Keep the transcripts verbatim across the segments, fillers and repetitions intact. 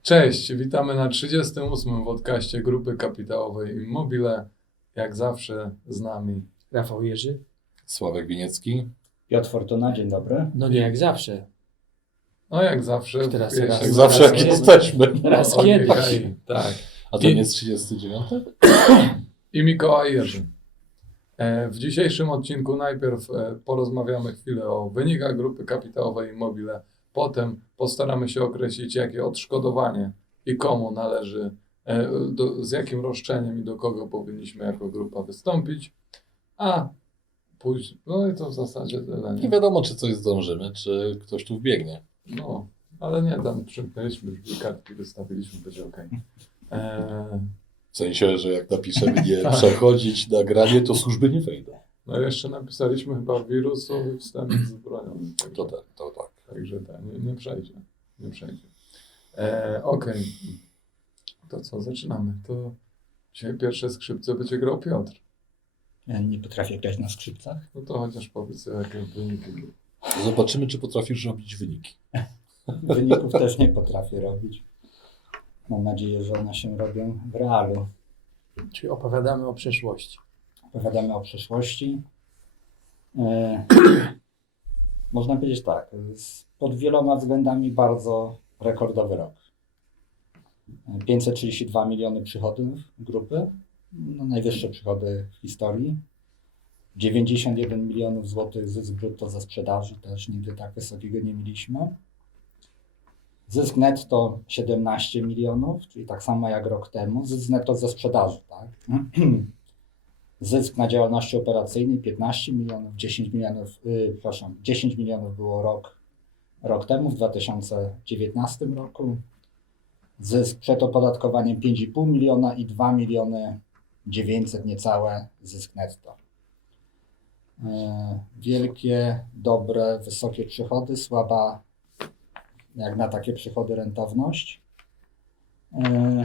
Cześć, witamy na trzydziestym ósmym podcaście Grupy Kapitałowej Immobile. Jak zawsze z nami Rafał Jerzy. Sławek Winiecki. Piotr Fortuna, dzień dobry. No nie jak zawsze. No jak zawsze. Teraz wiecie, raz- Jak zawsze jak raz- jesteśmy. Raz no, kiedyś. okej, tak. A to I- nie jest trzydziesty dziewiąty? I Mikołaj Jerzy. E, W dzisiejszym odcinku najpierw e, porozmawiamy chwilę o wynikach Grupy Kapitałowej Immobile. Potem postaramy się określić, jakie odszkodowanie i komu należy, e, do, z jakim roszczeniem i do kogo powinniśmy jako grupa wystąpić. A później, no i to w zasadzie tyle. Nie Nie? wiadomo, czy coś zdążymy, czy ktoś tu wbiegnie. No, ale nie, tam przymknęliśmy już dwie kartki, wystawiliśmy, będzie okej. E, W sensie, że jak napiszemy nie przechodzić nagranie, to służby nie wejdą. No jeszcze napisaliśmy chyba wirusowy wstęp z bronią. Także, To tak, to tak. także tak, nie, nie przejdzie. Nie przejdzie. E, Okej. To co, zaczynamy. To dzisiaj pierwsze skrzypce będzie grał Piotr. Ja nie potrafię grać na skrzypcach. No to chociaż powiedz, jakie wyniki były. Zobaczymy, czy potrafisz robić wyniki. Wyników też nie potrafię robić. Mam nadzieję, że one się robią w realu. Czyli opowiadamy o przeszłości. Opowiadamy o przeszłości. E, można powiedzieć tak, z- pod wieloma względami bardzo rekordowy rok. pięćset trzydzieści dwa miliony przychodów grupy, no najwyższe przychody w historii. dziewięćdziesiąt jeden milionów złotych zysk brutto ze sprzedaży, też nigdy tak wysokiego nie mieliśmy. Zysk netto siedemnaście milionów, czyli tak samo jak rok temu. Zysk netto ze sprzedaży, tak? Zysk na działalności operacyjnej piętnaście milionów, dziesięć milionów, yy, przepraszam, dziesięć milionów było rok, rok temu, w dwa tysiące dziewiętnastym roku. Zysk przed opodatkowaniem pięć i pół miliona i dwa miliony dziewięćset niecałe zysk netto. Yy, wielkie, dobre, wysokie przychody, słaba jak na takie przychody rentowność. Yy,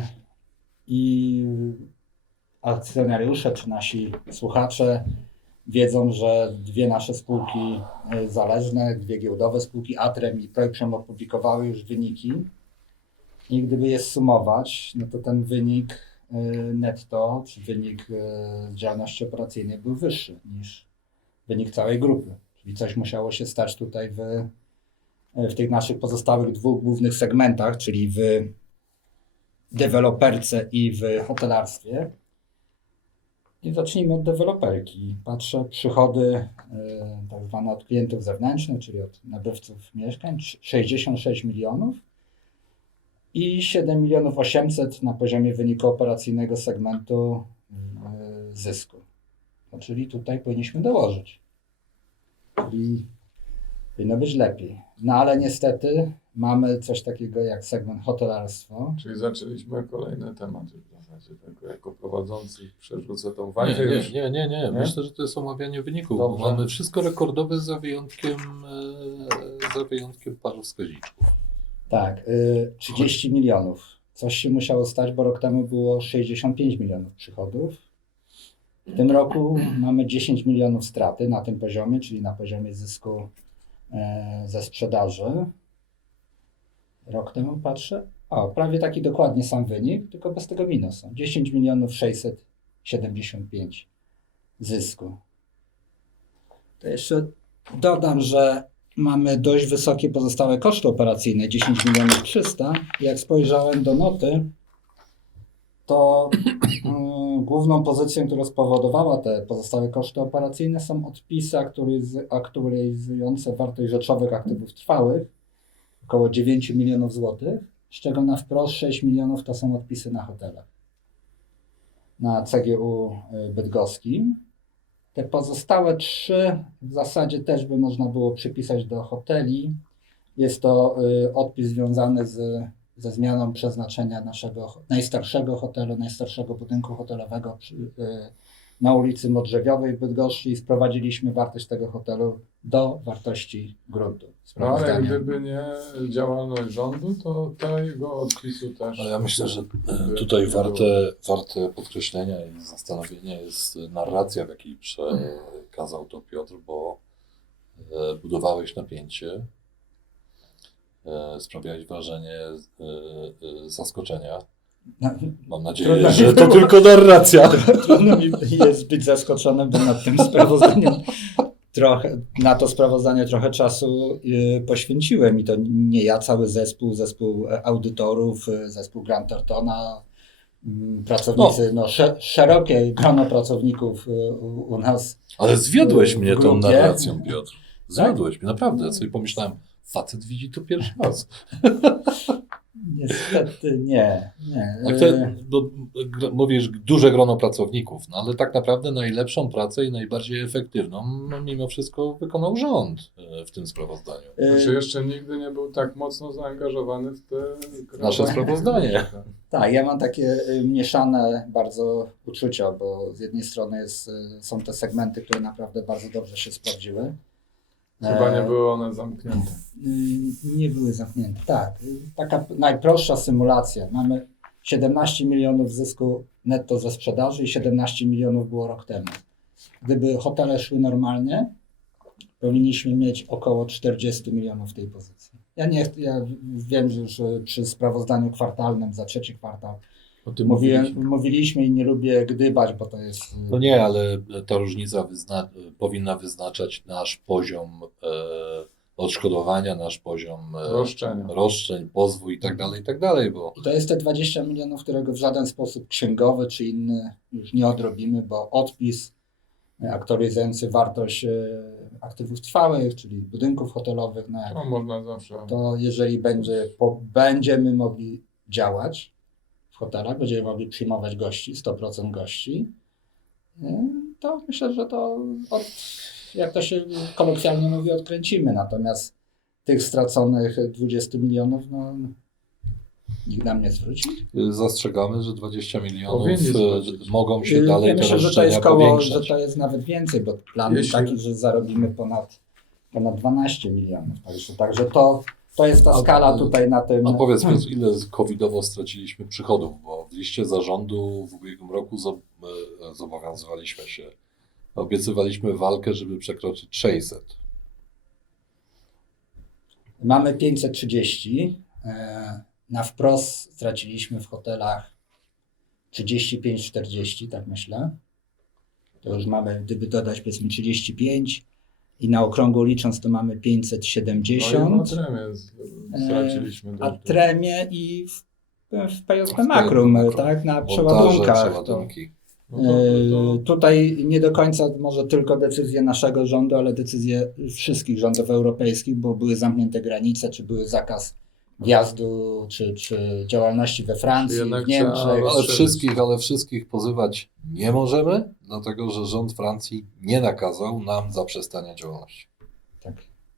I akcjonariusze czy nasi słuchacze wiedzą, że dwie nasze spółki yy, zależne, dwie giełdowe spółki, Atrem i Projprzem, opublikowały już wyniki. I gdyby je sumować, no to ten wynik yy, netto, czy wynik yy, działalności operacyjnej był wyższy niż wynik całej grupy. Czyli coś musiało się stać tutaj w w tych naszych pozostałych dwóch głównych segmentach, czyli w deweloperce i w hotelarstwie. I zacznijmy od deweloperki. Patrzę, przychody y, tak zwane od klientów zewnętrznych, czyli od nabywców mieszkań, sześćdziesiąt sześć milionów i siedem milionów osiemset na poziomie wyniku operacyjnego segmentu y, zysku. No, czyli tutaj powinniśmy dołożyć. Czyli powinno być lepiej. No ale niestety mamy coś takiego jak segment hotelarstwo. Czyli zaczęliśmy kolejny temat już w zasadzie. Tak, jako prowadzący przerzucę tą Nie, wajchę nie, już. nie, nie, nie. Nie? Myślę, że to jest omawianie wyników. Dobrze. Mamy wszystko rekordowe za wyjątkiem, e, za wyjątkiem paru wskaźniczków. Tak, y, trzydzieści milionów. Coś się musiało stać, bo rok temu było sześćdziesiąt pięć milionów przychodów. W tym roku mamy dziesięć milionów straty na tym poziomie, czyli na poziomie zysku e, ze sprzedaży. Rok temu patrzę, o, prawie taki dokładnie sam wynik, tylko bez tego minusu. dziesięć milionów sześćset siedemdziesiąt pięć zysku. To jeszcze dodam, że mamy dość wysokie pozostałe koszty operacyjne, dziesięć milionów trzysta. Jak spojrzałem do noty, to y, główną pozycją, która spowodowała te pozostałe koszty operacyjne, są odpisy aktualiz- aktualizujące wartość rzeczowych aktywów trwałych, około dziewięć milionów złotych, z czego na wprost sześć milionów to są odpisy na hotelach. Na C G U y, bydgoskim. Te pozostałe trzy w zasadzie też by można było przypisać do hoteli. Jest to y, odpis związany z, ze zmianą przeznaczenia naszego ho- najstarszego hotelu, najstarszego budynku hotelowego przy, y, na ulicy Modrzewiowej w Bydgoszczy i sprowadziliśmy wartość tego hotelu do wartości gruntu. No, ale Sprawozdania. gdyby nie działalność rządu, to tego odpisu też. Ale ja myślę, że e, by- tutaj by było. warte, warte podkreślenia i zastanowienia jest narracja, w jakiej przekazał to Piotr, bo e, budowałeś napięcie. e, sprawiałeś wrażenie e, e, zaskoczenia. No, Mam nadzieję, Trudno że mi to było. tylko narracja. trudno mi jest być zaskoczonym, bo nad tym sprawozdaniem trochę, na to sprawozdanie trochę czasu y, poświęciłem i to nie ja, cały zespół, zespół audytorów, y, zespół Grant Thorntona, y, pracownicy, no, sze, szerokie grono pracowników y, u, u nas. Ale zwiodłeś w mnie tą grupie. narracją, Piotr. Zwiodłeś mnie, naprawdę. Ja sobie pomyślałem, facet widzi to pierwszy raz. Niestety nie, nie. A kto, Y, no, gr- mówisz duże grono pracowników, no ale tak naprawdę najlepszą pracę i najbardziej efektywną no, mimo wszystko wykonał rząd e, w tym sprawozdaniu. y, Znaczy jeszcze nigdy nie był tak mocno zaangażowany w te Nasze sprawozdanie. Tak, ja mam takie y, mieszane bardzo uczucia, bo z jednej strony jest, y, są te segmenty, które naprawdę bardzo dobrze się sprawdziły. Chyba nie E, były one zamknięte. y, Nie były zamknięte, tak. Y, Taka najprostsza symulacja. Mamy siedemnaście milionów zysku netto ze sprzedaży i siedemnaście milionów było rok temu. Gdyby hotele szły normalnie, powinniśmy mieć około czterdzieści milionów w tej pozycji. Ja nie, ja wiem, że już y, przy sprawozdaniu kwartalnym za trzeci kwartał O tym Mówiłem, mówiliśmy. mówiliśmy i nie lubię gdybać, bo to jest. No nie, ale ta różnica wyzna powinna wyznaczać nasz poziom e, odszkodowania, nasz poziom e, Roszczenia. roszczeń, pozwu i tak dalej, i tak dalej, bo I to jest te dwadzieścia milionów, którego w żaden sposób księgowy czy inny już nie odrobimy, bo odpis e, aktualizujący wartość e, aktywów trwałych, czyli budynków hotelowych, no jak, To można zawsze. to jeżeli będzie, po, będziemy mogli działać w hotelach, będziemy mogli przyjmować gości, sto procent gości, e, to myślę, że to od, jak to się kolokwialnie mówi, odkręcimy. Natomiast tych straconych dwadzieścia milionów, no nikt nam nie zwróci. y, zastrzegamy, że dwadzieścia milionów Powinni e, zwrócić. mogą się Ja dalej te myślę, że to roszczenia jest koło, że powiększać. to jest nawet więcej, bo plan Jeśli- taki, że zarobimy ponad, ponad dwanaście milionów. Także, także to, to jest ta A- skala tutaj na tym. A powiedz, Piotr, ile covidowo straciliśmy przychodów, bo w liście zarządu w ubiegłym roku zob- e, zobowiązywaliśmy się, obiecywaliśmy walkę, żeby przekroczyć sześćset. Mamy pięćset trzydzieści. e, Na wprost straciliśmy w hotelach trzydzieści pięć czterdzieści, tak myślę. To już mamy, gdyby dodać powiedzmy trzydzieści pięć i na okrągło licząc, to mamy pięćset No i siedemdziesiąt. na tremie z- straciliśmy. A dość tremie i w, w P J P W Makrum, Makrum. tak, na Montaże, przeładunkach. To, przeładunki. No to, to, e, tutaj nie do końca może tylko decyzje naszego rządu, ale decyzje wszystkich rządów europejskich, bo były zamknięte granice, czy były zakaz wjazdu, czy, czy działalności we Francji, Jednak w Niemczech. trzeba- Ale Rozszerzyć. wszystkich, ale wszystkich pozywać nie możemy, dlatego że rząd Francji nie nakazał nam zaprzestania działalności. Tak.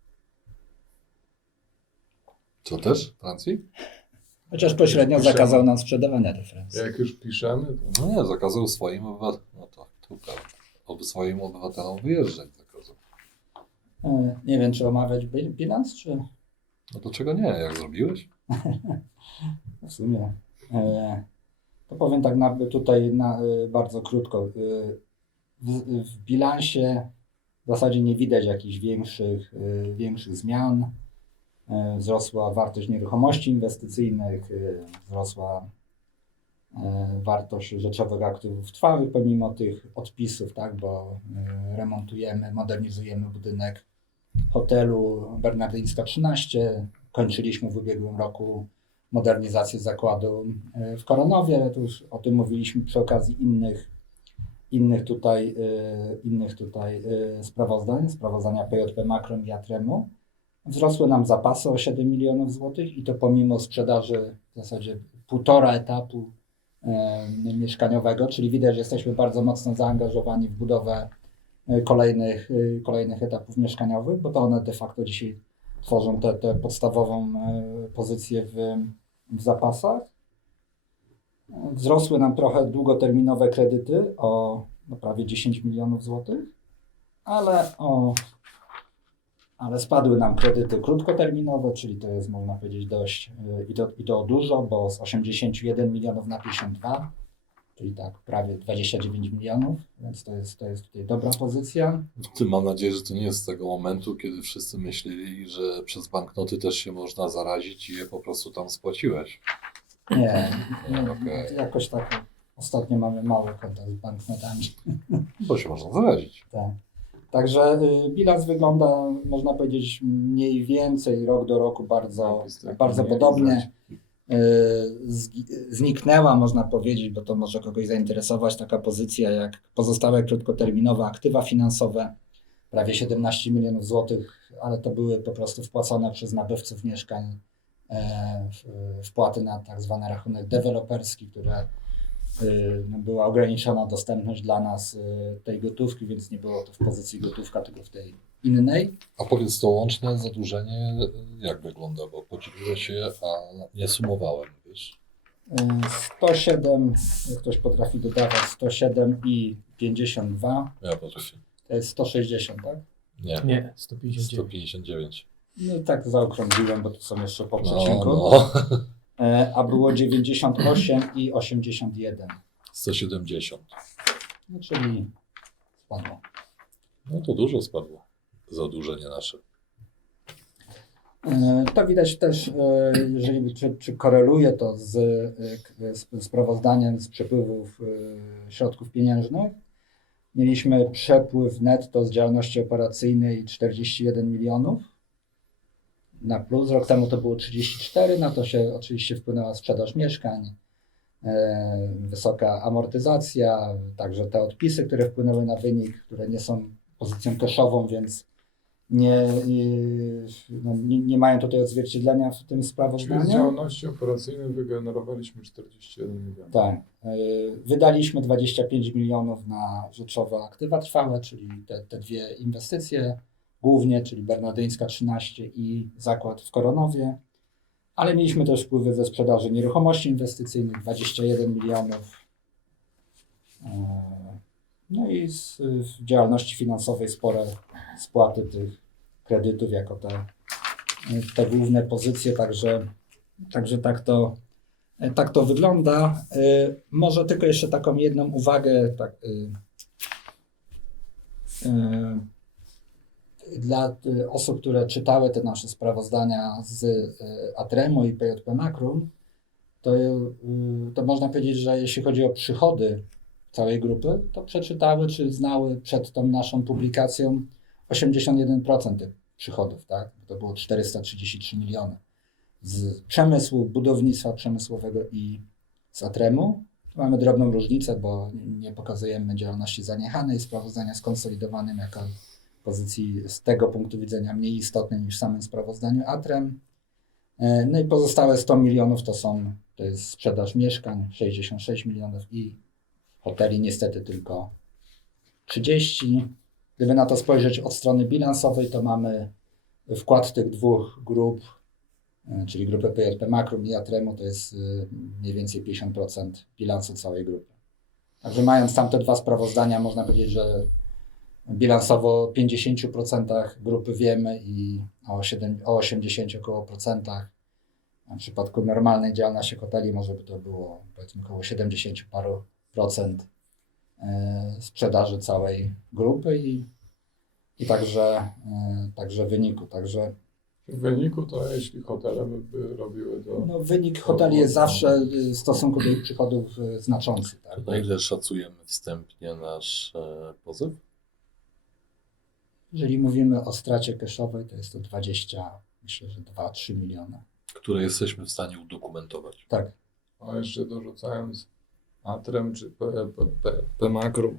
Co też Francji? Chociaż pośrednio Piszemy. zakazał nam sprzedawania do Francji. jak już piszemy, to No nie, zakazał swoim obywatelom, no to, to prawda, Oby swoim obywatelom wyjeżdżać zakazał. E, Nie wiem, czy omawiać bi- bilans, czy No to czego nie, jak zrobiłeś? w sumie. E, To powiem tak na, tutaj na, e, bardzo krótko. E, W, w bilansie w zasadzie nie widać jakichś większych, e, większych zmian. E, Wzrosła wartość nieruchomości inwestycyjnych, e, wzrosła e, wartość rzeczowych aktywów trwałych pomimo tych odpisów, tak, bo e, remontujemy, modernizujemy budynek hotelu Bernardyńska trzynaście. Kończyliśmy w ubiegłym roku modernizację zakładu e, w Koronowie. Tu już o tym mówiliśmy przy okazji innych, innych tutaj, e, innych tutaj e, sprawozdań, sprawozdania P J P Makrum i Atremu. Wzrosły nam zapasy o siedem milionów złotych i to pomimo sprzedaży w zasadzie półtora etapu e, mieszkaniowego, czyli widać, że jesteśmy bardzo mocno zaangażowani w budowę e, kolejnych, e, kolejnych etapów mieszkaniowych, bo to one de facto dzisiaj tworzą tę tę podstawową e, pozycję w, w zapasach. E, Wzrosły nam trochę długoterminowe kredyty o no, prawie dziesięć milionów złotych, ale o ale spadły nam kredyty krótkoterminowe, czyli to jest, można powiedzieć, dość y, i to, i to dużo, bo z osiemdziesięciu jeden milionów na pięćdziesiąt dwa, czyli tak prawie dwadzieścia dziewięć milionów, więc to jest, to jest tutaj dobra pozycja. W tym mam nadzieję, że to nie jest z tego momentu, kiedy wszyscy myśleli, że przez banknoty też się można zarazić i je po prostu tam spłaciłeś. Nie, nie Okej. jakoś tak ostatnio mamy mały kontakt z banknotami. Bo się można zarazić. Tak. Także y, bilans wygląda, można powiedzieć, mniej więcej rok do roku bardzo, Jest taki bardzo nie podobnie. Y, zgi- Zniknęła, można powiedzieć, bo to może kogoś zainteresować, taka pozycja jak pozostałe krótkoterminowe aktywa finansowe, prawie siedemnaście milionów złotych, ale to były po prostu wpłacone przez nabywców mieszkań e, w- wpłaty na tak zwany rachunek deweloperski, które y, no, była ograniczona dostępność dla nas y, tej gotówki, więc nie było to w pozycji gotówka, tylko w tej innej. A powiedz, to łączne zadłużenie jak wygląda? Bo podzieliło się, a nie sumowałem, wiesz? Y, sto siedem, jak ktoś potrafi dodawać, sto siedem i pięćdziesiąt dwa, Ja potrafię. to jest sto sześćdziesiąt, tak? Nie, Nie, sto pięćdziesiąt sto dziewięć. pięćdziesiąt dziewięć. No i tak zaokrągliłem, bo tu są jeszcze po No, przecinku. no. E, A było dziewięćdziesiąt osiem i osiemdziesiąt jeden, sto siedemdziesiąt. no czyli spadło. No to dużo spadło. Zadłużenie nasze. E, To widać też, e, jeżeli czy, czy koreluje to z, e, k- z sprawozdaniem z przepływów e, środków pieniężnych. Mieliśmy przepływ netto z działalności operacyjnej czterdzieści jeden milionów na plus. Rok temu to było trzydzieści cztery, na to się oczywiście wpłynęła sprzedaż mieszkań, e, wysoka amortyzacja, także te odpisy, które wpłynęły na wynik, które nie są pozycją koszową, więc nie, nie, no, nie, nie mają tutaj odzwierciedlenia w tym Czyli z sprawozdaniu. działalności operacyjnej wygenerowaliśmy czterdzieści jeden milionów. Tak. y, Wydaliśmy dwadzieścia pięć milionów na rzeczowe aktywa trwałe, czyli te, te dwie inwestycje głównie, czyli Bernardyńska trzynaście i zakład w Koronowie, ale mieliśmy też wpływy ze sprzedaży nieruchomości inwestycyjnych, dwadzieścia jeden milionów. Y, No i z w działalności finansowej spore spłaty tych kredytów jako te, te główne pozycje, także, także tak to Tak to wygląda. Y, Może tylko jeszcze taką jedną uwagę tak, y, y, dla y, osób, które czytały te nasze sprawozdania z y, Atremo i P J P Makrum, to, y, to można powiedzieć, że jeśli chodzi o przychody całej grupy, to przeczytały czy znały przed tą naszą publikacją osiemdziesiąt jeden procent tych przychodów, tak? To było czterysta trzydzieści trzy miliony. Z przemysłu, budownictwa przemysłowego i z Atremu. Tu mamy drobną różnicę, bo nie pokazujemy działalności zaniechanej, sprawozdania skonsolidowanym jako pozycji z tego punktu widzenia mniej istotnej niż w samym sprawozdaniu Atrem. E, No i pozostałe sto milionów to są, to jest sprzedaż mieszkań, sześćdziesiąt sześć milionów i hoteli niestety tylko trzydzieści. Gdyby na to spojrzeć od strony bilansowej, to mamy wkład tych dwóch grup, czyli grupy P J P Makrum i Atremu, to jest y, mniej więcej pięćdziesiąt procent bilansu całej grupy. Także mając tamte dwa sprawozdania, można powiedzieć, że bilansowo o pięćdziesięciu procentach grupy wiemy i o, siedem, o osiemdziesięciu około procentach. W przypadku normalnej działalności hoteli może by to było powiedzmy około siedemdziesięciu paru procent y, sprzedaży całej grupy i, i także, y, także wyniku. Także W wyniku to jeśli hotele by, by robiły to... No, wynik hoteli jest zawsze y, w stosunku do ich przychodów y, znaczący. Tak? To na ile szacujemy wstępnie nasz e, pozew? Jeżeli mówimy o stracie cashowej, to jest to dwadzieścia, myślę, że dwa trzy miliony. Które jesteśmy w stanie udokumentować. Tak. A jeszcze dorzucając Atrem czy P, P, P, P Makrum.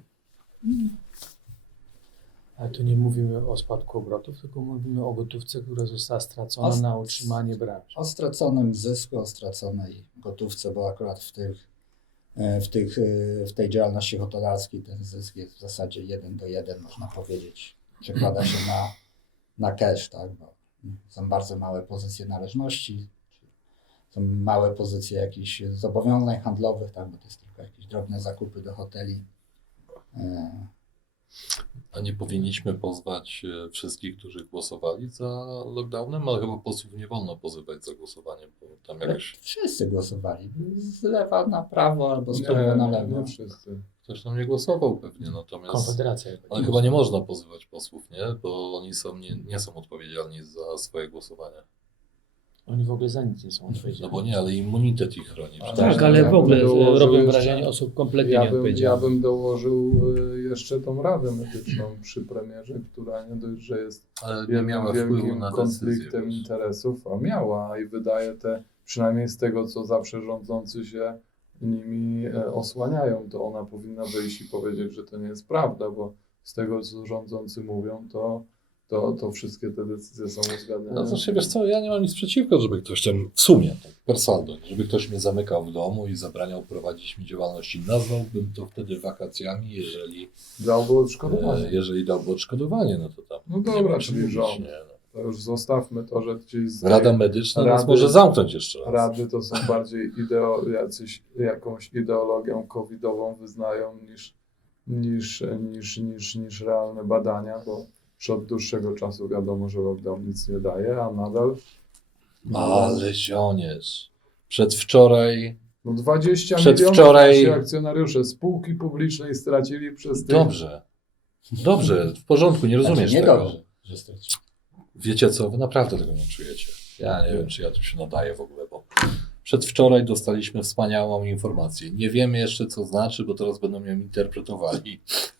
Ale tu nie mówimy o spadku obrotów, tylko mówimy o gotówce, która została stracona O- na utrzymanie branży. O straconym zysku, o straconej gotówce, bo akurat w, tych, y, w, tych, y, w tej działalności hotelarskiej ten zysk jest w zasadzie jeden do jeden, można powiedzieć. Przekłada się na, na cash, tak? Bo są bardzo małe pozycje należności, są małe pozycje jakichś zobowiązań handlowych, tak? Bo to jest tylko jakieś drobne zakupy do hoteli. Y, A nie powinniśmy pozwać e, wszystkich, którzy głosowali za lockdownem, ale chyba posłów nie wolno pozywać za głosowanie, bo tam jakaś... Wszyscy głosowali. Z lewa na prawo albo z prawa na lewo. nie wszyscy. Ktoś tam nie głosował pewnie, natomiast... Konfederacja. Ale chyba nie można pozywać posłów, nie? Bo oni są, nie, nie są odpowiedzialni za swoje głosowanie. Oni w ogóle za nic nie są No odpowiedzialni. bo nie, ale immunitet ich chroni. Tak, Przecież Tak, ale Ja w bym ogóle dołożył robią jeszcze- wrażenie osób kompletnie Ja bym, ja nieodpowiedzialnych. bym dołożył y, jeszcze tą Radę Medyczną przy premierze, która nie dość, że jest Ale nie miała wielkim wpływu na decyzję. konfliktem wiesz. interesów, a miała i wydaje te, przynajmniej z tego, co zawsze rządzący się nimi e, osłaniają, to ona powinna wyjść i powiedzieć, że to nie jest prawda, bo z tego, co rządzący mówią, to, to, to wszystkie te decyzje są uzgadniane. No znaczy, wiesz co, ja nie mam nic przeciwko, żeby ktoś tam, w sumie, tak per saldo, żeby ktoś mnie zamykał w domu i zabraniał prowadzić mi działalności. Nazwałbym to wtedy wakacjami, jeżeli, Dałby odszkodowanie. e, jeżeli dałby odszkodowanie, no to tam. No nie dobra, ma czym czyli mówić, rząd. nie, no. To już zostawmy to, że gdzieś z tej Rada Medyczna nas Rady- może zamknąć jeszcze raz. rady to są bardziej ideo, jacyś, jakąś ideologią covidową wyznają niż, niż, niż, niż, niż realne badania, bo już od dłuższego czasu wiadomo, że lockdown nic nie daje, a nadal Ale zioniec. Przedwczoraj, no dwadzieścia Przedwczoraj- milionów nasi akcjonariusze spółki publicznej stracili przez tych... dobrze, dobrze, w porządku, nie rozumiesz Znaczy, nie tego. dobrze, że stracił. Wiecie co, wy naprawdę tego nie czujecie. Ja nie wiem, czy ja tu się nadaję w ogóle, bo przedwczoraj dostaliśmy wspaniałą informację. Nie wiemy jeszcze, co znaczy, bo teraz będą ją interpretowali.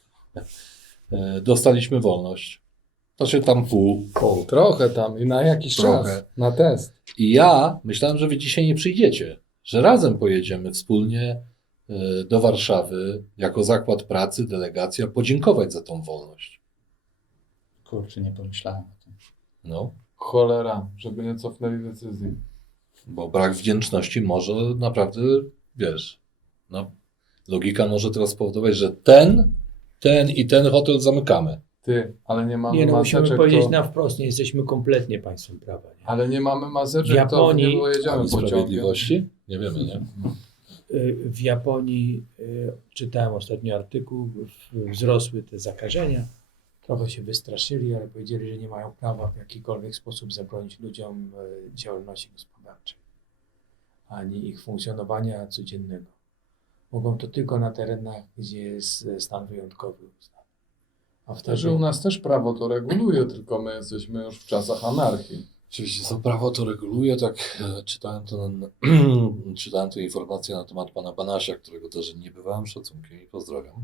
E, Dostaliśmy wolność. To się tam pół. O, trochę tam i na jakiś Trochę. czas, na test. I ja myślałem, że wy dzisiaj nie przyjdziecie, że razem pojedziemy wspólnie e, do Warszawy jako zakład pracy, delegacja, podziękować za tą wolność. Kurczę, nie pomyślałem o tym. No, Cholera, żeby nie cofnęli decyzji. bo brak wdzięczności może naprawdę, wiesz, no, logika może teraz spowodować, że ten, ten i ten hotel zamykamy. Ty, ale nie mamy Nie no, musimy maseczek, powiedzieć to... na wprost, nie jesteśmy kompletnie państwem prawa. Nie? Ale nie mamy maseczek, W Japonii- to nie pojedziemy Ani pociągiem. sprawiedliwości? Nie wiemy, nie? Y, W Japonii y, czytałem ostatnio artykuł, w- wzrosły te zakażenia. Trochę się wystraszyli, ale powiedzieli, że nie mają prawa w jakikolwiek sposób zabronić ludziom y, działalności gospodarczej, ani ich funkcjonowania codziennego. Mogą to tylko na terenach, gdzie jest e, stan wyjątkowy uznany. A wtedy Także u nas też prawo to reguluje, tylko my jesteśmy już w czasach anarchii. Oczywiście to prawo to reguluje, tak e, czytałem, to, na- czytałem tę informację na temat pana Banasia, którego też nie bywałem szacunkiem i pozdrawiam.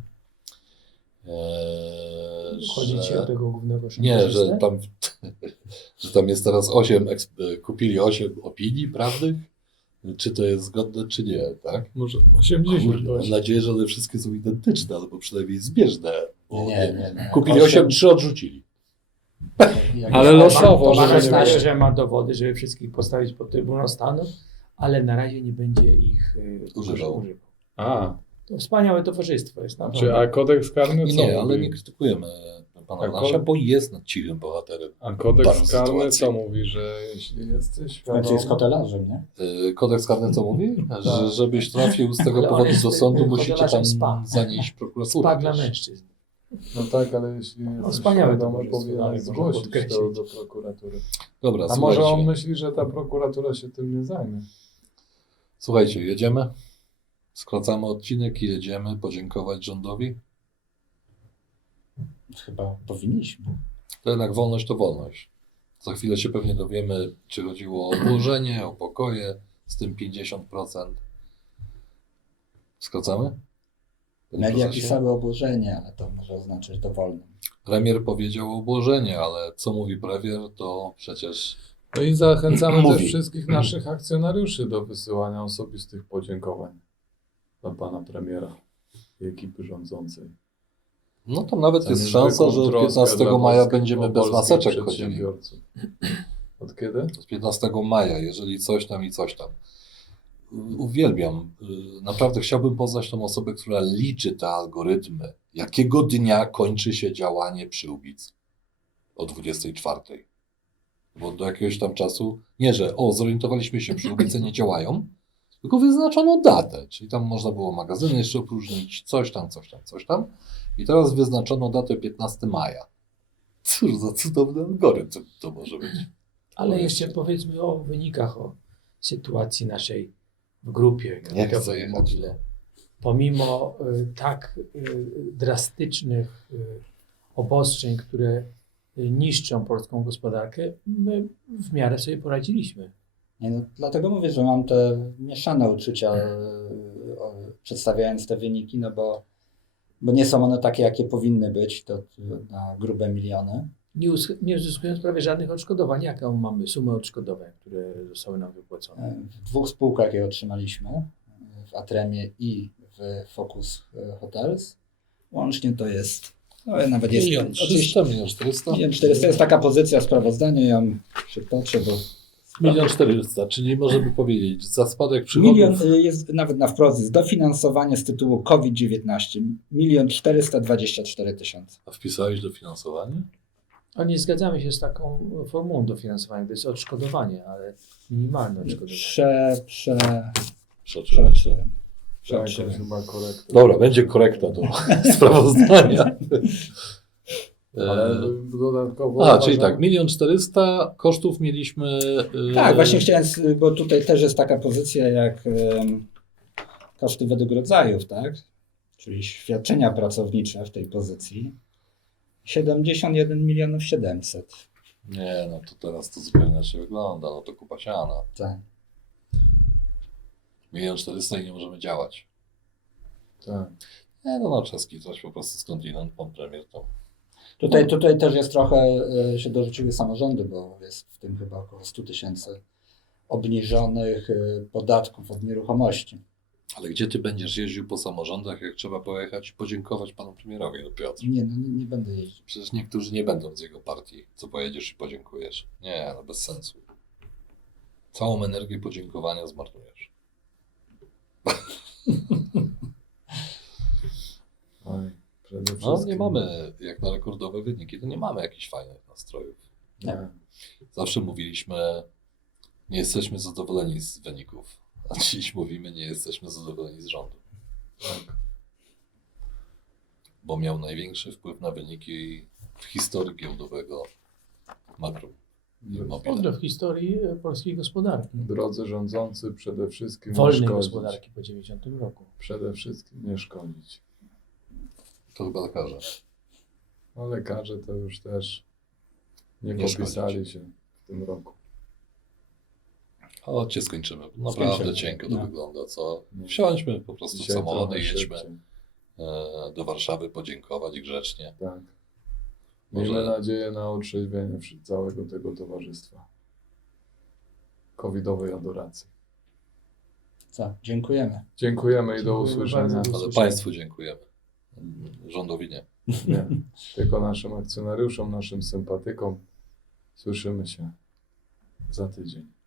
E, chodzi ci o tego głównego Nie, że szantażystę? tam, że tam jest teraz osiem, eksp- kupili osiem opinii prawnych, czy to jest zgodne, czy nie, tak? Może Kurde, mam nadzieję, że one wszystkie są identyczne, albo przynajmniej zbieżne. Bo Nie, nie, nie. Kupili osiem, trzy odrzucili. Jak Ale jest- losowo, To żeby Banaś nie daje, było. że ma dowody, żeby wszystkich postawić pod Trybunał Stanu, ale na razie nie będzie ich y, Używał. używał. A, To wspaniałe towarzystwo jest czy naprawdę. a kodeks karny co Nie, ale mówi? nie krytykujemy pana A Banasia, ko- bo jest nad cichym bohaterem. A Daną kodeks karny sytuację. co mówi, że jeśli jesteś świadomy... Znaczy jest hotelarzem, nie? Yy, Kodeks karny co mówi? Że Tak. żebyś trafił z tego Ale on powodu jest, do y, sądu, y, musicie tam hotelarzem spa. zanieść prokuraturę. Spa dla wiesz. mężczyzn. No tak, ale jeśli jesteś wspaniałe świadomy, towarzystwo, powinieneś dalej można zgłosić to podkreślić. do prokuratury. Dobra, A słuchajcie. może on myśli, że ta prokuratura się tym nie zajmie? Słuchajcie, jedziemy. Skracamy odcinek i jedziemy podziękować rządowi. Chyba powinniśmy. To jednak wolność to wolność. Za chwilę się pewnie dowiemy, czy chodziło o obłożenie, o pokoje z tym pięćdziesiąt procent. Skracamy? Panie Media prezesie? pisały obłożenie, ale to może oznaczać dowolnym. Premier powiedział obłożenie, ale co mówi premier, to przecież No i zachęcamy Mówi. też wszystkich naszych akcjonariuszy do wysyłania osobistych podziękowań dla pana premiera i ekipy rządzącej. no tam nawet Za jest niezwykłą szansa, że od troskę piętnastego dla maja polskich- będziemy o bez polskich maseczek chodzili. przedsiębiorców. Od kiedy? Z piętnastego maja, jeżeli coś tam i coś tam. Uwielbiam. Naprawdę chciałbym poznać tą osobę, która liczy te algorytmy. Jakiego dnia kończy się działanie przyłbic? O dwudziestej czwartej. Bo do jakiegoś tam czasu, nie że o, zorientowaliśmy się, przyłbice nie działają, tylko wyznaczono datę. Czyli tam można było magazyny jeszcze opróżnić, coś tam, coś tam, coś tam. I teraz wyznaczono datę piętnastego maja. Cóż za cudowny algorytm to może być. Ale jeszcze powiedzmy o wynikach, o sytuacji naszej w grupie Nie chcę kapitałowej jechać. Mobile. Pomimo y, tak y, drastycznych y, obostrzeń, które y, niszczą polską gospodarkę, my w miarę sobie poradziliśmy. Nie, no, dlatego mówię, że mam te mieszane uczucia e, o, przedstawiając te wyniki, no bo, bo nie są one takie, jakie powinny być, to, to na grube miliony. Nie, us- nie uzyskując prawie żadnych odszkodowań. Jaką mamy sumę odszkodowań, które zostały nam wypłacone? E, W dwóch spółkach je otrzymaliśmy, e, w Atremie i w Focus Hotels. Łącznie to jest, no nawet jest, Milion trzysta, milion czterysta. milion czterysta jest taka pozycja, sprawozdanie, ją przytoczę, bo Milion czterysta, czyli możemy powiedzieć, za spadek przychodów. milion y, jest nawet na wprost, jest dofinansowanie z tytułu COVID dziewiętnaście, milion czterysta dwadzieścia cztery tysiące. A wpisałeś dofinansowanie? A nie zgadzamy się z taką formułą dofinansowania, to jest odszkodowanie, ale minimalne odszkodowanie. Prze, prze, Przeczytać. przeoczyłem. Tak, to jest Przeoczyłem. chyba korekta. Dobra, będzie korekta do sprawozdania. Ale E, dodatkowo. A, uważam- czyli tak, milion czterysta kosztów mieliśmy. e, Tak, właśnie chciałem, s- bo tutaj też jest taka pozycja jak em, koszty według rodzajów, tak? Czyli świadczenia pracownicze w tej pozycji. siedemdziesiąt jeden milionów siedemset. Nie, no to teraz to zupełnie inaczej wygląda, no to kupa siana. Tak. Milion czterysta i nie możemy działać. Tak. Nie, no, no czeski coś po prostu skądinąd, pan premier to. Tutaj, tutaj też jest trochę, e, się dorzuciły samorządy, bo jest w tym chyba około sto tysięcy obniżonych e, podatków od nieruchomości. Ale gdzie ty będziesz jeździł po samorządach, jak trzeba pojechać i podziękować panu premierowi, no Piotr? Nie, no, nie, nie będę jeździł. Przecież niektórzy nie będą z jego partii. Co pojedziesz i podziękujesz? Nie, no bez sensu. Całą energię podziękowania zmarnujesz. Oj, przede No wszystkim. nie mamy, jak na rekordowe wyniki, to nie mamy jakichś fajnych nastrojów. Nie. Zawsze mówiliśmy, nie jesteśmy zadowoleni z wyników. A dziś mówimy, nie jesteśmy zadowoleni z rządu. Tak. Bo miał największy wpływ na wyniki w historii giełdowego makro. i mobile. Dobrze, w historii e, polskiej gospodarki. Drodzy rządzący, przede wszystkim nie Wolnej szkodzić. gospodarki po dziewięćdziesiątym roku. Przede wszystkim nie szkodzić. To chyba lekarze. No lekarze to już też nie, Nie popisali szkodzić. się w tym roku. Chodźcie, skończymy. Naprawdę Skończymy. cienko to No. wygląda, co? No. Wsiądźmy po prostu w Dzisiaj samochody, trochę jedźmy szybciej. e, do Warszawy, podziękować grzecznie. Tak. Może- Miejmy nadzieję na otrzeźwienie wśród całego tego towarzystwa. Covidowej adoracji. Co? Dziękujemy. Dziękujemy i do Dziękujemy usłyszenia. bardzo. Do Ale usłyszenia. Państwu dziękujemy. Rządowi nie. Nie, tylko naszym akcjonariuszom, naszym sympatykom. Słyszymy się za tydzień.